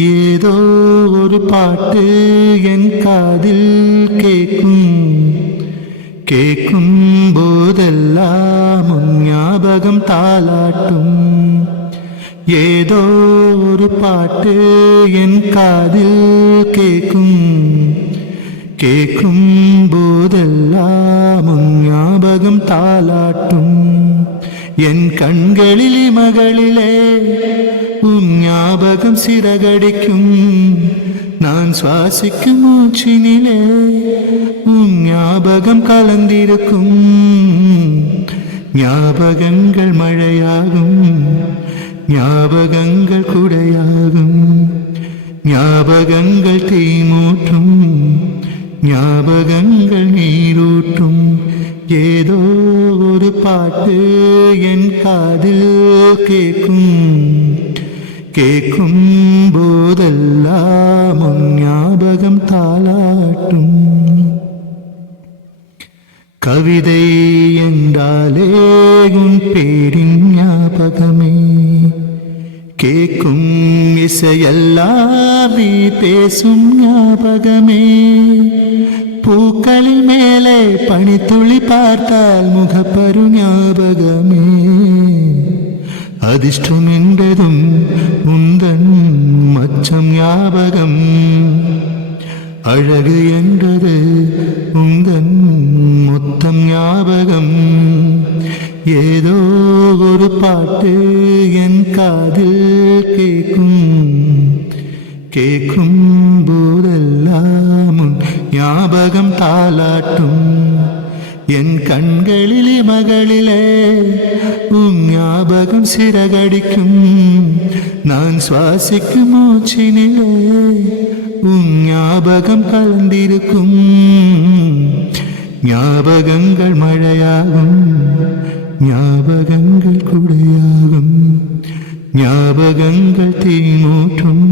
ஏதோ ஒரு பாட்டு என் காதில் கேட்கும் கேட்கும் போதெல்லாம் உன் ஞாபகம் தாலாட்டும். ஏதோ ஒரு பாட்டு என் காதில் கேட்கும் கேட்கும் போதெல்லாம் உன் ஞாபகம் தாலாட்டும். என் கண்களில் மகளிலே உன் ஞாபகம் சிறகடிக்கும். நான் சுவாசிக்கும் மூச்சினிலே உன் ஞாபகம் கலந்திருக்கும். ஞாபகங்கள் மழையாகும், ஞாபகங்கள் குடையாகும், ஞாபகங்கள் தீமூற்றும், ஞாபகங்கள் நீரூற்றும். ஏதோ ஒரு பாட்டு என் காதில் கேட்கும் கேட்கும் போதெல்லாம் உன் ஞாபகம் தாலாட்டும். கவிதை என்றாலே உன் பேரின் ஞாபகமே. கேட்கும் இசையெல்லாம் நீ பேசும் ஞாபகமே. பூக்களின் மேலே பனித்துளி பார்த்தால் முகப்பரு ஞாபகமே. அதிர்ஷ்டம் என்றதும் உந்தன் மச்சம் ஞாபகம். அழகு என்றது உந்தன் மொத்தம் ஞாபகம். ஏதோ ஒரு பாட்டு என் காதில் கேட்கும் கேட்கும் போதெல்லாம் உன் ஞாபகம் தாலாட்டும். என் கண்களிலே மகளிலே உன் ஞாபகம் சிறகடிக்கும். நான் சுவாசிக்கும் மூச்சினிலே உன் ஞாபகம் கலந்திருக்கும். ஞாபகங்கள் மழையாகும், ஞாபகங்கள் குடையாகும், ஞாபகங்கள் தீமூற்றும்,